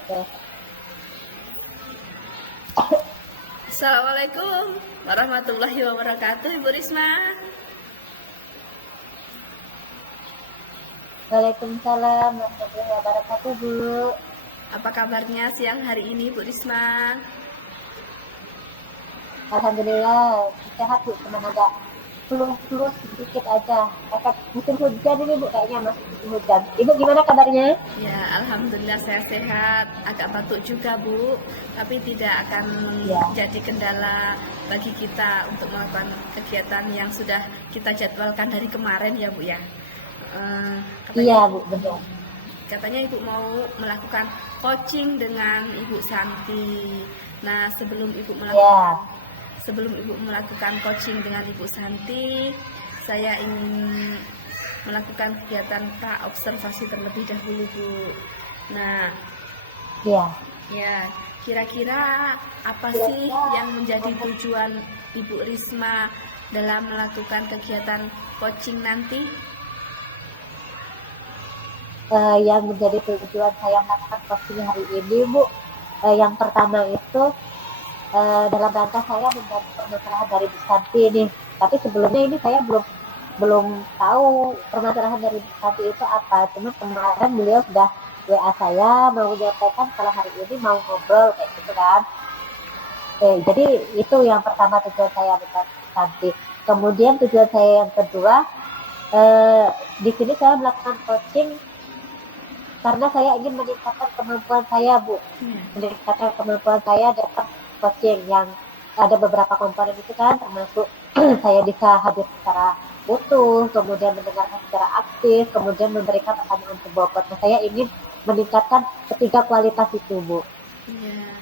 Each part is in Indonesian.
oke. Assalamualaikum warahmatullahi wabarakatuh, Ibu Risma. Waalaikumsalam warahmatullahi wabarakatuh, Bu. Apa kabarnya siang hari ini, Bu Risma? Alhamdulillah sehat, Bu. Cuman agak flu sedikit aja. Efek musim hujan ini, Bu, kayaknya masuk musim hujan. Ibu gimana kabarnya? Ya, alhamdulillah saya sehat. Agak batuk juga, Bu, tapi tidak akan Ya. jadi kendala bagi kita untuk melakukan kegiatan yang sudah kita jadwalkan dari kemarin ya, Bu ya. Iya, Bu, betul. Katanya Ibu mau melakukan coaching dengan Ibu Santi. Nah, sebelum Ibu melakukan coaching dengan Ibu Santi, saya ingin melakukan kegiatan pra-observasi terlebih dahulu, Bu. Nah, Iya. ya, kira-kira apa sih yang menjadi tujuan Ibu Risma dalam melakukan kegiatan coaching nanti? Yang menjadi tujuan saya melakukan coaching hari ini, Bu, yang pertama itu dalam rangka saya membantu permasalahan dari Bu Santi ini. Tapi sebelumnya ini saya belum tahu permasalahan dari Bu Santi itu apa. Cuma kemarin beliau sudah WA saya mau menyampaikan kalau hari ini mau ngobrol kayak gitu kan. Jadi itu yang pertama tujuan saya dengan Bu Santi. Kemudian tujuan saya yang kedua, di sini saya melakukan coaching karena saya ingin meningkatkan kemampuan saya, Bu. Meningkatkan kemampuan saya dalam coaching yang ada beberapa komponen itu kan, termasuk saya bisa hadir secara utuh, kemudian mendengarkan secara aktif, kemudian memberikan pertanyaan berbobot. Nah, saya ingin meningkatkan ketiga kualitas itu, Bu. Ya,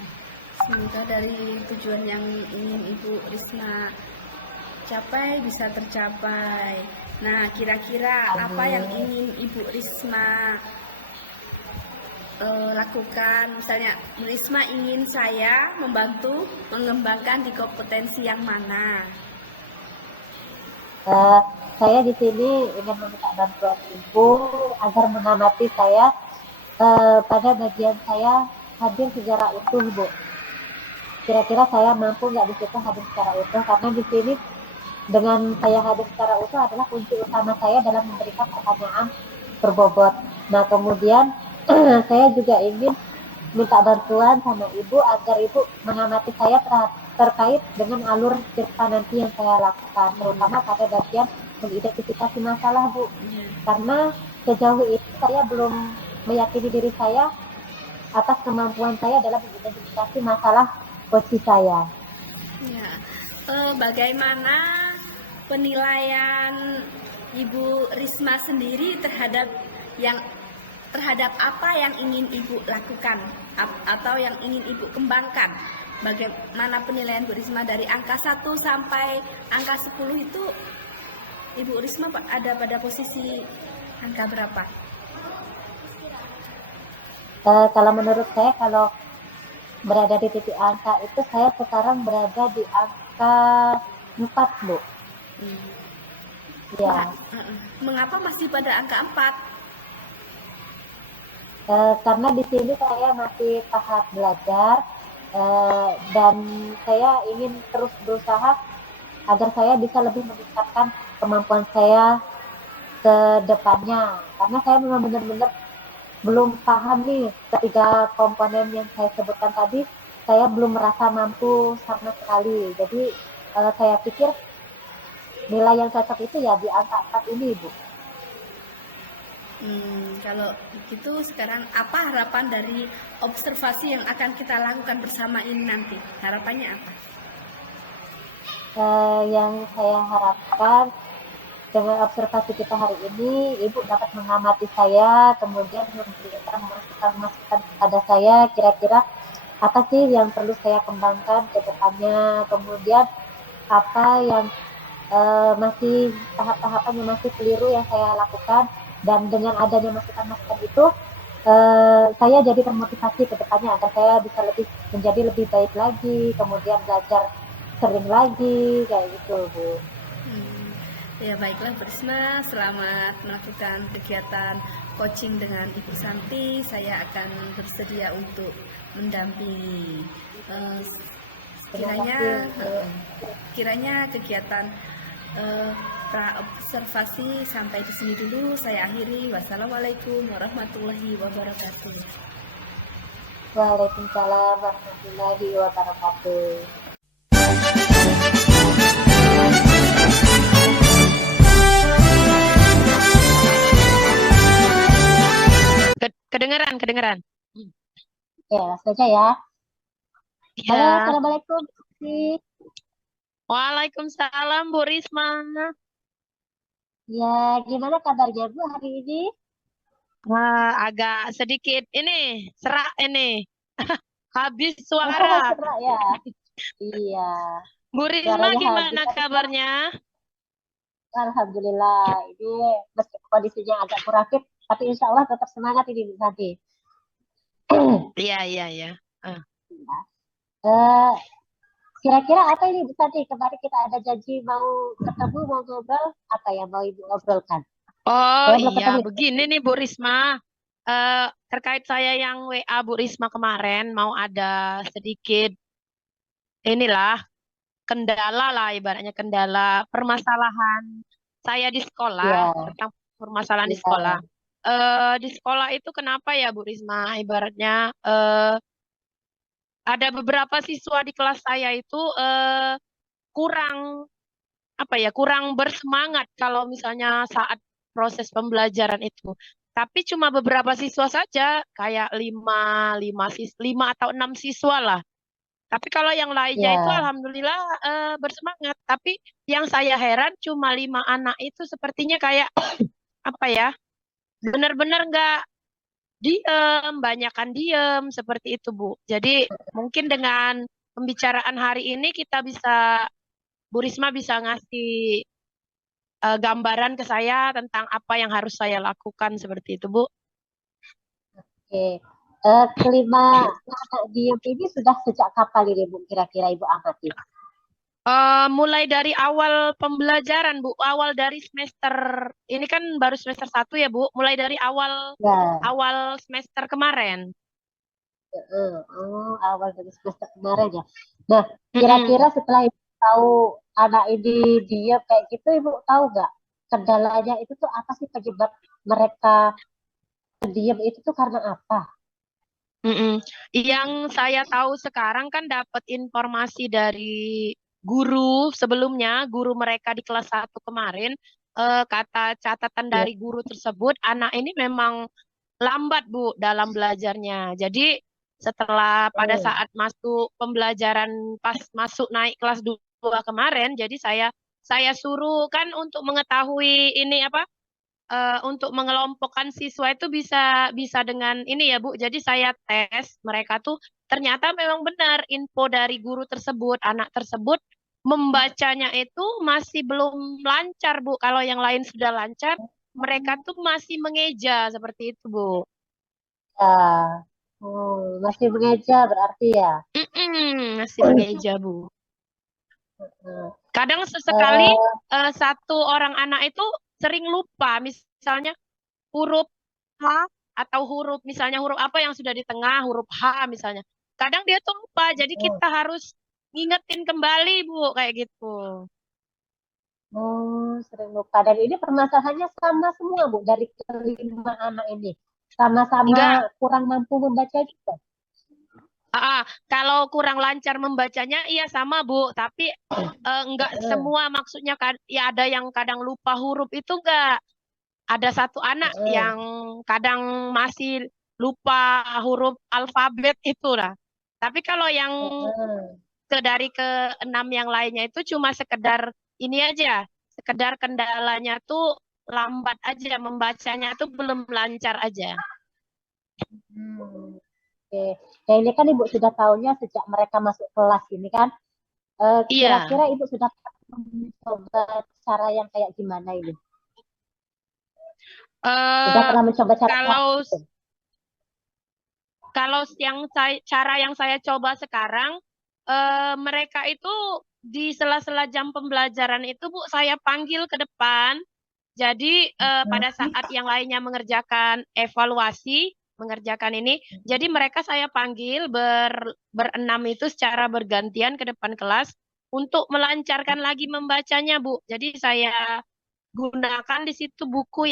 semoga dari tujuan yang ingin Ibu Risma capai bisa tercapai. Nah, kira-kira apa yang ingin Ibu Risma lakukan? Misalnya, Risma ingin saya membantu mengembangkan di kompetensi yang mana? Saya di sini ingin meminta bantuan Ibu agar mengamati saya pada bagian saya hadir secara utuh, Bu. Kira-kira saya mampu nggak di situ hadir secara utuh? Karena di sini dengan saya hadir secara utuh adalah kunci utama saya dalam memberikan pertanyaan berbobot. Nah, kemudian saya juga ingin minta bantuan sama Ibu agar Ibu mengamati saya terkait dengan alur cerita nanti yang saya lakukan, terutama pada bagian mengidentifikasi masalah, Bu. Karena sejauh itu saya belum meyakini diri saya atas kemampuan saya dalam mengidentifikasi masalah posisi saya. Ya, bagaimana penilaian Ibu Risma sendiri terhadap apa yang ingin Ibu lakukan atau yang ingin Ibu kembangkan? Bagaimana penilaian Bu Risma dari angka 1 sampai angka 10 itu Ibu Risma ada pada posisi angka berapa? Kalau menurut saya, kalau berada di titik angka itu, saya sekarang berada di angka 4, Bu. Ya. Mengapa masih pada angka 4? Karena di sini saya masih tahap belajar dan saya ingin terus berusaha agar saya bisa lebih meningkatkan kemampuan saya ke depannya. Karena saya memang benar-benar belum paham nih ketiga komponen yang saya sebutkan tadi, saya belum merasa mampu sama sekali. Jadi saya pikir nilai yang cocok itu ya di angka 4 ini, Bu. Kalau begitu sekarang apa harapan dari observasi yang akan kita lakukan bersama ini nanti? Harapannya apa? Yang saya harapkan dengan observasi kita hari ini, Ibu dapat mengamati saya, kemudian memberikan masukan-masukan kepada saya, kira-kira apa sih yang perlu saya kembangkan ke depannya, kemudian apa yang masih tahap-tahapan yang masih keliru yang saya lakukan, dan dengan adanya masukan-masukan itu saya jadi termotivasi ke depannya agar saya bisa menjadi lebih baik lagi, kemudian belajar sering lagi kayak gitu, Bu. Ya baiklah Bu Risma, selamat melakukan kegiatan coaching dengan Ibu Santi, saya akan bersedia untuk mendampingi. Kiranya kegiatan pra-observasi sampai di sini dulu saya akhiri. Wassalamualaikum warahmatullahi wabarakatuh. Waalaikumsalam warahmatullahi wabarakatuh. Kedengeran. Ya, langsung aja ya. Halo, Ya. assalamualaikum. Waalaikumsalam Bu Risma. Ya, gimana kabarnya Bu hari ini? Agak sedikit ini serak ini. Habis Oh, suara. serak ya. Iya, Bu Risma suaranya gimana habis. kabarnya? Alhamdulillah. Ini meski kondisinya agak kurang fit, tapi insya Allah tetap semangat ini Bu Santi. Iya. Eh, Kira-kira apa ini Bu Santi? Kemarin kita ada janji mau ketemu, mau ngobrol. Apa yang mau Ibu ngobrolkan? Oh Saya belum iya, ketemu. begini nih Bu Risma. Terkait saya yang WA Bu Risma kemarin mau ada sedikit inilah kendala lah, ibaratnya kendala permasalahan saya di sekolah, Ya, tentang permasalahan di sekolah. ya, Di sekolah itu kenapa ya Bu Risma? Ibaratnya ada beberapa siswa di kelas saya itu kurang apa ya, kurang bersemangat kalau misalnya saat proses pembelajaran itu. Tapi cuma beberapa siswa saja, kayak lima atau enam siswa lah. Tapi kalau yang lainnya itu ya. alhamdulillah bersemangat. Tapi yang saya heran cuma 5 anak itu sepertinya kayak apa ya, benar-benar nggak diem, banyakan diem seperti itu Bu. Jadi mungkin dengan pembicaraan hari ini kita bisa, Bu Risma bisa ngasih gambaran ke saya tentang apa yang harus saya lakukan seperti itu Bu. Oke. Kelima anak diem ini sudah sejak kapan ini Bu? Kira-kira Ibu amati? Mulai dari awal pembelajaran Bu, awal dari semester ini kan baru semester 1 ya Bu, mulai dari awal Ya. awal semester kemarin. Oh, awal dari semester kemarin ya. Nah, Mm-mm. kira-kira setelah Ibu tahu anak ini diam kayak gitu, Ibu tahu nggak kendalanya itu tuh apa sih penyebab mereka diam itu tuh karena apa? Mm-mm. Yang saya tahu sekarang kan dapat informasi dari guru sebelumnya, guru mereka di kelas 1 kemarin, kata catatan Ya. dari guru tersebut, anak ini memang lambat Bu dalam belajarnya. Jadi setelah pada Hmm. saat masuk pembelajaran pas masuk naik kelas 2 kemarin, jadi saya suruh kan untuk mengetahui ini apa, untuk mengelompokkan siswa itu bisa bisa dengan ini ya Bu. Jadi saya tes mereka tuh ternyata memang benar info dari guru tersebut, anak tersebut membacanya itu masih belum lancar Bu. Kalau yang lain sudah lancar, mereka tuh masih mengeja seperti itu Bu. Ya. Oh, masih mengeja berarti ya. Masih mengeja Bu. Hmm. Kadang sesekali Eh, satu orang anak itu sering lupa, misalnya huruf H atau huruf misalnya huruf apa yang sudah di tengah, huruf H misalnya. Kadang dia tuh lupa, jadi hmm. kita harus ngingetin kembali Bu kayak gitu. Oh, sering lupa. Dan ini permasalahannya sama semua, Bu, dari kelima anak ini. Sama-sama Enggak, kurang mampu membaca juga. kalau kurang lancar membacanya iya sama Bu, tapi enggak Heeh, semua maksudnya kan ya ada yang kadang lupa huruf itu enggak. Ada satu anak heeh, yang kadang masih lupa huruf alfabet itu lah. Tapi kalau yang heeh. dari ke-6 yang lainnya itu cuma sekedar ini aja, sekedar kendalanya tuh lambat aja, membacanya tuh belum lancar aja. Hmm, oke. Ya ini kan Ibu sudah tahunya sejak mereka masuk kelas ini kan. Iya, Kira-kira Ibu sudah mencoba cara yang kayak gimana ini? Sudah eh pernah mencoba cara kalau praktis? kalau cara yang saya coba sekarang, mereka itu di sela-sela jam pembelajaran itu Bu, saya panggil ke depan. Jadi pada saat yang lainnya mengerjakan evaluasi, mengerjakan ini, jadi mereka saya panggil berenam itu secara bergantian ke depan kelas untuk melancarkan lagi membacanya, Bu. Jadi saya gunakan di situ buku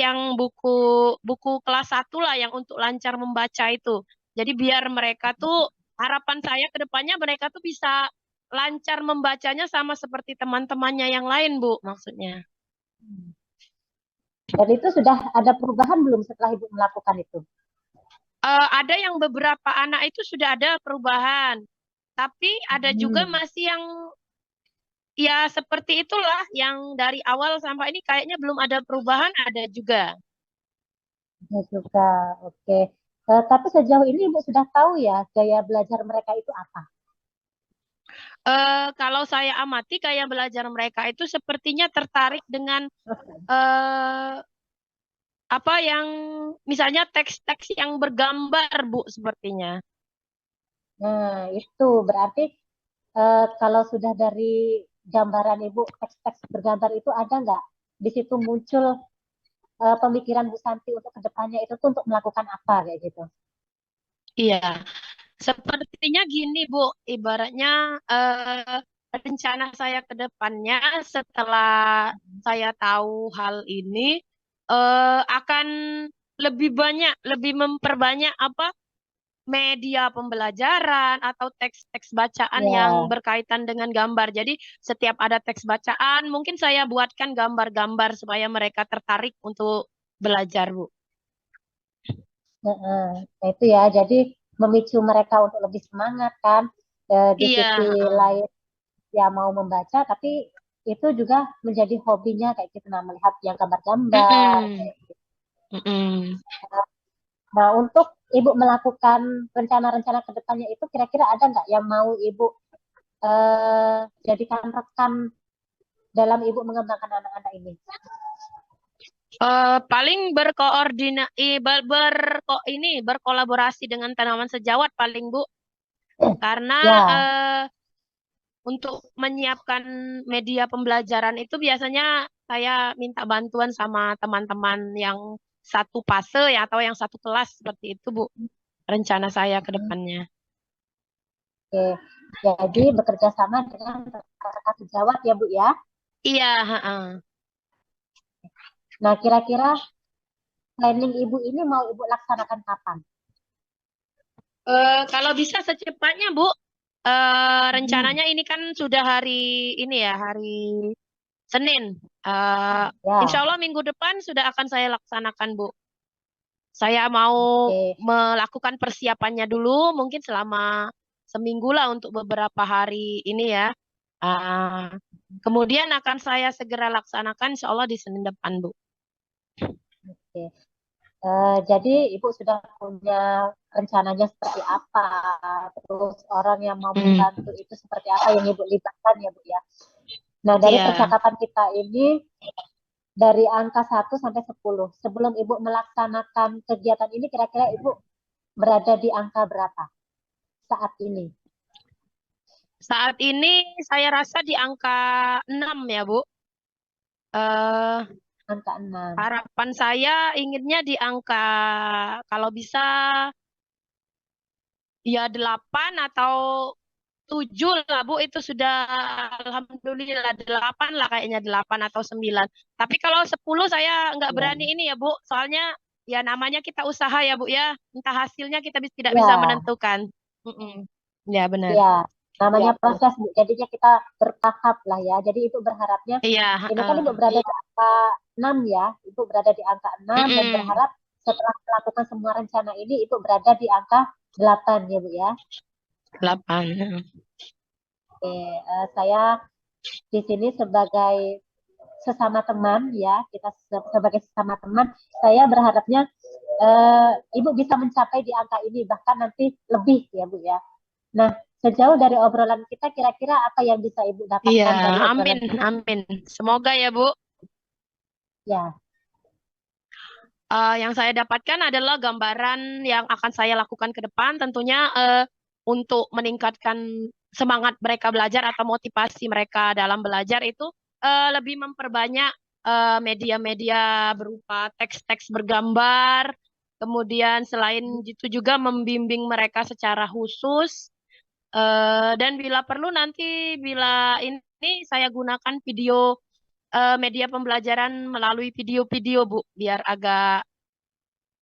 buku kelas 1 lah yang untuk lancar membaca itu. Jadi biar mereka tuh harapan saya ke depannya mereka tuh bisa lancar membacanya sama seperti teman-temannya yang lain, Bu, maksudnya. Dan itu sudah ada perubahan belum setelah Ibu melakukan itu? Ada yang beberapa anak itu sudah ada perubahan, tapi ada juga masih yang ya seperti itulah yang dari awal sampai ini kayaknya belum ada perubahan, ada juga. Ya juga, oke. Tapi sejauh ini Ibu sudah tahu ya gaya belajar mereka itu apa? Kalau saya amati kayak belajar mereka itu sepertinya tertarik dengan eh, apa yang misalnya teks-teks yang bergambar, Bu, sepertinya. Nah, itu berarti kalau sudah dari gambaran Ibu, teks-teks bergambar itu ada nggak? Di situ muncul pemikiran Bu Santi untuk kedepannya itu tuh untuk melakukan apa kayak gitu? Iya, sepertinya gini, Bu, ibaratnya rencana saya ke depannya setelah saya tahu hal ini akan lebih banyak, lebih memperbanyak apa media pembelajaran atau teks-teks bacaan yang Ya, berkaitan dengan gambar. Jadi setiap ada teks bacaan, mungkin saya buatkan gambar-gambar supaya mereka tertarik untuk belajar, Bu. heeh. Nah, itu ya. Jadi memicu mereka untuk lebih semangat kan. Di Iya, sisi heeh. lain ya mau membaca, tapi itu juga menjadi hobinya kayak gitu. Nah, melihat yang gambar-gambar Mm-mm. kayak gitu. Mm-mm. Nah, untuk Ibu melakukan rencana-rencana ke depannya itu kira-kira ada nggak yang mau Ibu jadikan rekan dalam Ibu mengembangkan anak-anak ini? Paling berkolaborasi dengan tanaman sejawat paling, Bu, karena Ya, untuk menyiapkan media pembelajaran itu biasanya saya minta bantuan sama teman-teman yang satu fase ya atau yang satu kelas seperti itu, Bu. Rencana saya ke depannya. oke. Jadi bekerja sama dengan rekan-rekan sejawat ya, Bu ya. Iya, heeh. Nah, kira-kira planning Ibu ini mau Ibu laksanakan kapan? Kalau bisa secepatnya, Bu. Hmm, Rencananya ini kan sudah hari ini ya, hari Senin. Insya ya, Allah minggu depan sudah akan saya laksanakan, Bu. Saya mau oke. melakukan persiapannya dulu, mungkin selama seminggu lah untuk beberapa hari ini ya. Ah, kemudian akan saya segera laksanakan, insya Allah di Senin depan, Bu. Oke. Jadi Ibu sudah punya rencananya seperti apa, terus orang yang mau Hmm, membantu itu seperti apa yang Ibu libatkan ya, Bu ya. Nah, dari iya. percakapan kita ini dari angka 1 sampai 10. Sebelum Ibu melaksanakan kegiatan ini, kira-kira Ibu berada di angka berapa saat ini? Saat ini saya rasa di angka 6 ya, Bu. Eh, Angka 6. harapan saya inginnya di angka kalau bisa ya 8 atau 7 lah, Bu. Itu sudah alhamdulillah 8 lah kayaknya 8 atau 9. Tapi kalau 10 saya nggak Ya. berani ini ya, Bu. Soalnya ya namanya kita usaha ya, Bu ya. Entah hasilnya kita tidak bisa Ya, menentukan. Mm-mm. Ya, benar. ya. Namanya proses, Bu. Jadinya kita bertahap lah ya. Jadi Ibu berharapnya, Iya, ini kan Ibu heeh. berada di angka 6 ya. Ibu berada di angka 6 dan Mm-mm. berharap setelah melakukan semua rencana ini, Ibu berada di angka 8 ya, Bu ya. 8. Oke, saya di sini sebagai sesama teman ya, kita sebagai sesama teman, saya berharapnya Ibu bisa mencapai di angka ini, bahkan nanti lebih ya Bu ya. Nah, sejauh dari obrolan kita, kira-kira apa yang bisa Ibu Iya, dapatkan dari amin, obrolan kita? amin. Semoga ya, Bu. Ya, Yang saya dapatkan adalah gambaran yang akan saya lakukan ke depan, tentunya untuk meningkatkan semangat mereka belajar atau motivasi mereka dalam belajar itu lebih memperbanyak media-media berupa teks-teks bergambar. Kemudian selain itu juga membimbing mereka secara khusus. Dan bila perlu nanti bila ini saya gunakan video media pembelajaran melalui video-video Bu, biar agak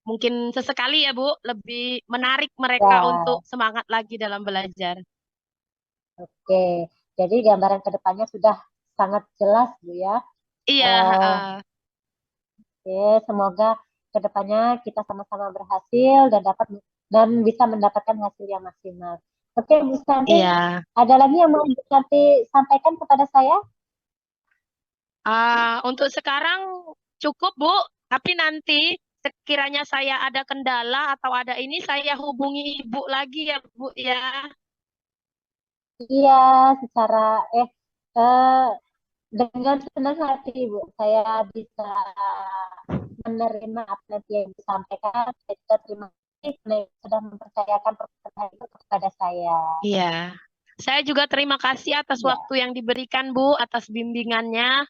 mungkin sesekali ya Bu, lebih menarik mereka Ya, untuk semangat lagi dalam belajar. oke. Jadi gambaran ke depannya sudah sangat jelas, Bu ya. Iya, Eh, heeh. Oke, semoga ke depannya kita sama-sama berhasil dan bisa mendapatkan hasil yang maksimal. Oke, Bu Santi, Iya. ada lagi yang mau Bu Santi sampaikan kepada saya? Untuk sekarang cukup Bu, tapi nanti sekiranya saya ada kendala atau ada ini saya hubungi Ibu lagi ya Bu ya. Iya, secara eh eh, dengan senang hati, Bu, saya bisa menerima apa nanti yang disampaikan. Saya juga terima kasih karena sudah mempercayakan pertanyaan itu kepada saya. Iya. Saya juga terima kasih atas Ya, waktu yang diberikan Bu, atas bimbingannya.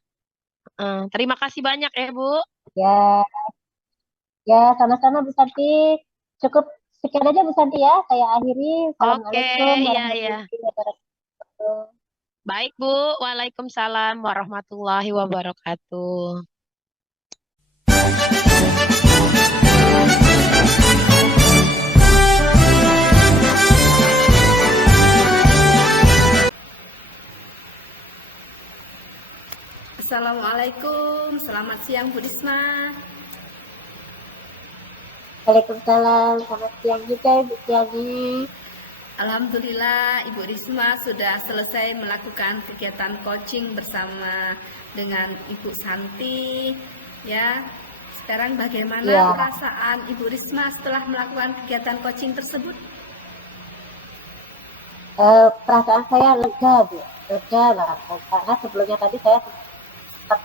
Terima kasih banyak ya Bu. ya, ya, sama-sama Bu Santi. Cukup sekian aja Bu Santi ya. Saya akhiri. Oke, Assalamualaikum iya iya. warahmatullahi wabarakatuh. Baik Bu. Waalaikumsalam warahmatullahi wabarakatuh. Assalamualaikum, selamat siang Bu Risma. Waalaikumsalam. Selamat siang juga Bu Tiani. Alhamdulillah Ibu Risma sudah selesai melakukan kegiatan coaching bersama dengan Ibu Santi ya. Sekarang bagaimana Ya, perasaan Ibu Risma setelah melakukan kegiatan coaching tersebut? perasaan saya lega Bu. Lega banget. Karena sebelumnya tadi saya sempat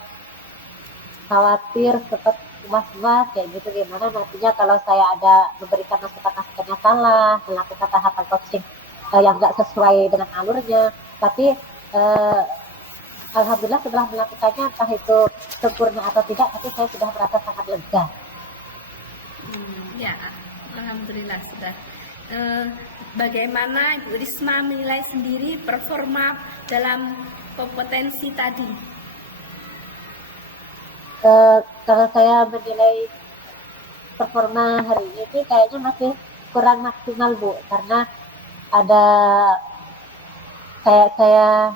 khawatir, sempat was-was kayak gitu gimana nantinya kalau saya ada memberikan masukan-masukan yang salah, melakukan tahapan coaching yang nggak sesuai dengan alurnya. Tapi eh, alhamdulillah setelah melakukannya entah itu sempurna atau tidak, tapi saya sudah merasa sangat lega. Ya, alhamdulillah sudah. Eh, Bagaimana Ibu Risma menilai sendiri performa dalam kompetensi tadi? Kalau saya menilai performa hari ini kayaknya masih kurang maksimal Bu, karena ada kayak saya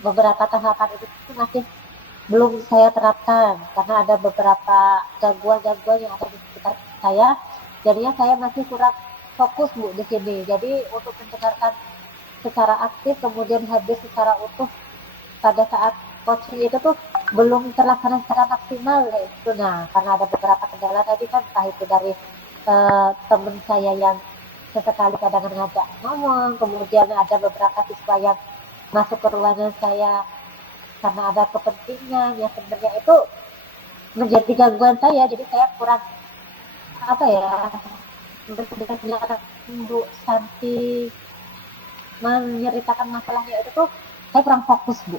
beberapa tahapan itu masih belum saya terapkan karena ada beberapa gangguan-gangguan yang ada di sekitar saya. Jadinya saya masih kurang fokus Bu di sini. Jadi untuk mendengarkan secara aktif kemudian hadir secara utuh pada saat coaching itu tuh belum terlaksana secara maksimal ya itu. Nah, karena ada beberapa kendala tadi kan, entah itu dari teman saya yang sesekali kadang ngajak ngomong, kemudian ada beberapa siswa yang masuk ke ruangan saya karena ada kepentingan yang sebenarnya itu menjadi gangguan saya. Jadi saya kurang apa ya, mendengar Bu Santi menceritakan masalahnya itu tuh saya kurang fokus Bu.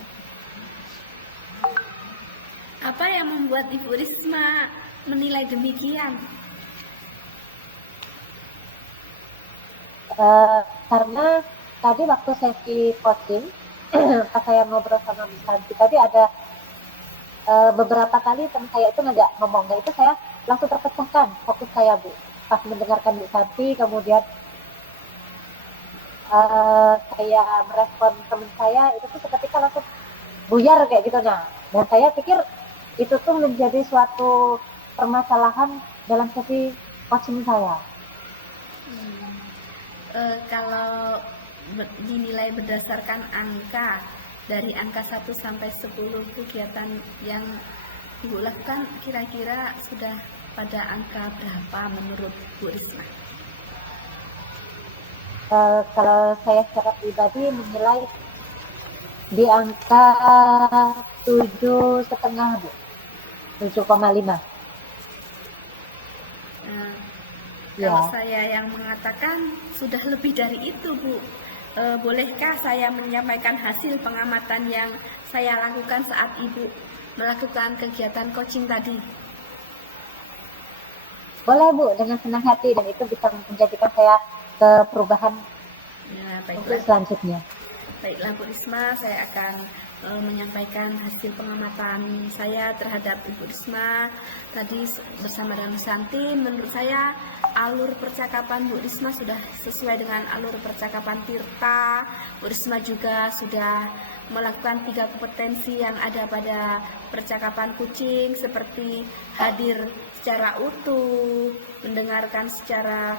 Apa yang membuat Ibu Risma menilai demikian? Karena tadi waktu sesi coaching pas saya ngobrol sama Bu Santi tadi ada beberapa kali teman saya itu ngajak ngomong, nah itu saya langsung terpecahkan fokus saya Bu pas mendengarkan Bu Santi. Kemudian saya merespon teman saya itu tuh seketika langsung buyar kayak gitu. Nah, dan saya pikir itu tuh menjadi suatu permasalahan dalam sesi coaching saya. Kalau dinilai berdasarkan angka dari angka 1 sampai 10 kegiatan yang Ibu lakukan kira-kira sudah pada angka berapa menurut Bu Risma? Kalau saya secara pribadi menilai di angka 7,5 Bu, 7,5. Kalau Ya. saya yang mengatakan sudah lebih dari itu Bu. Bolehkah saya menyampaikan hasil pengamatan yang saya lakukan saat Ibu melakukan kegiatan coaching tadi? Boleh Bu, dengan senang hati, dan itu bisa menjadikan saya ke perubahan Ya, untuk baiklah. selanjutnya. Baiklah Bu Risma, saya akan menyampaikan hasil pengamatan saya terhadap Ibu Risma tadi bersama dengan Bu Santi. Menurut saya alur percakapan Bu Risma sudah sesuai dengan alur percakapan Tirta. Bu Risma juga sudah melakukan 3 kompetensi yang ada pada percakapan kucing, seperti hadir secara utuh, mendengarkan secara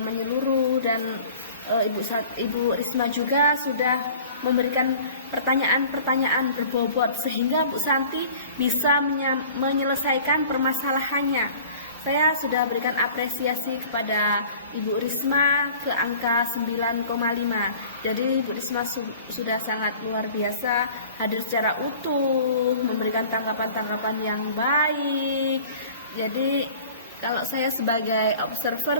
menyeluruh, dan Ibu Risma juga sudah memberikan pertanyaan-pertanyaan berbobot sehingga Bu Santi bisa menyelesaikan permasalahannya. Saya sudah berikan apresiasi kepada Ibu Risma ke angka 9,5. Jadi Ibu Risma sudah sangat luar biasa, hadir secara utuh, memberikan tanggapan-tanggapan yang baik. Jadi kalau saya sebagai observer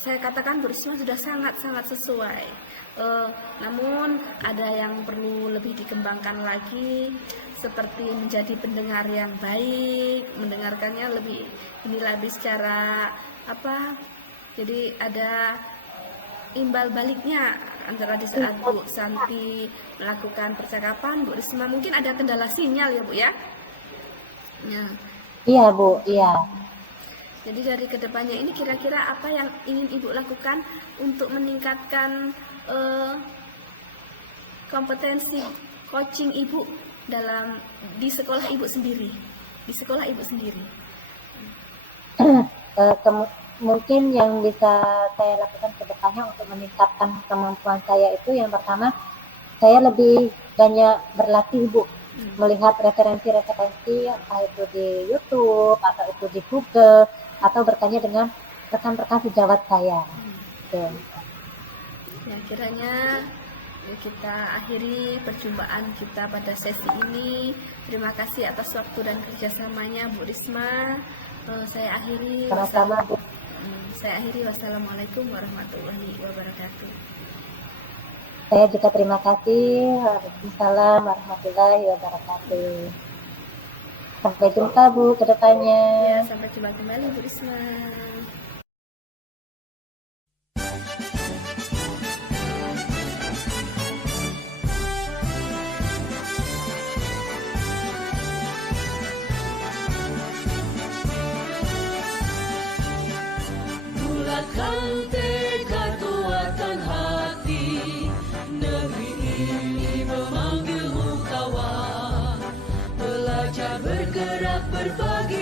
saya katakan Bu Risma sudah sangat-sangat sesuai. Namun ada yang perlu lebih dikembangkan lagi, seperti menjadi pendengar yang baik, mendengarkannya lebih secara jadi ada imbal baliknya antara di saat Bu Santi melakukan percakapan, Bu Risma mungkin ada kendala sinyal ya Bu ya. Iya Bu, iya. Jadi dari kedepannya ini kira-kira apa yang ingin Ibu lakukan untuk meningkatkan kompetensi coaching Ibu di sekolah Ibu sendiri? Mungkin yang bisa saya lakukan ke depannya untuk meningkatkan kemampuan saya itu, yang pertama, saya lebih banyak berlatih Bu, melihat referensi-referensi, entah itu di YouTube atau itu di Google, atau bertanya dengan rekan-rekan sejawat saya. Ya, kiranya kita akhiri perjumpaan kita pada sesi ini. Terima kasih atas waktu dan kerjasamanya Bu Risma. Saya akhiri. Sama-sama Bu. Wassalamualaikum warahmatullahi wabarakatuh. Saya juga terima kasih. Waalaikumsalam warahmatullahi wabarakatuh. Sampai jumpa Bu ke depannya. Ya, sampai jumpa kembali Bu Risma. Bulatkan tekad, kuatkan hati, negeri ini memanggilmu kawan. Belajar bergerak berbagi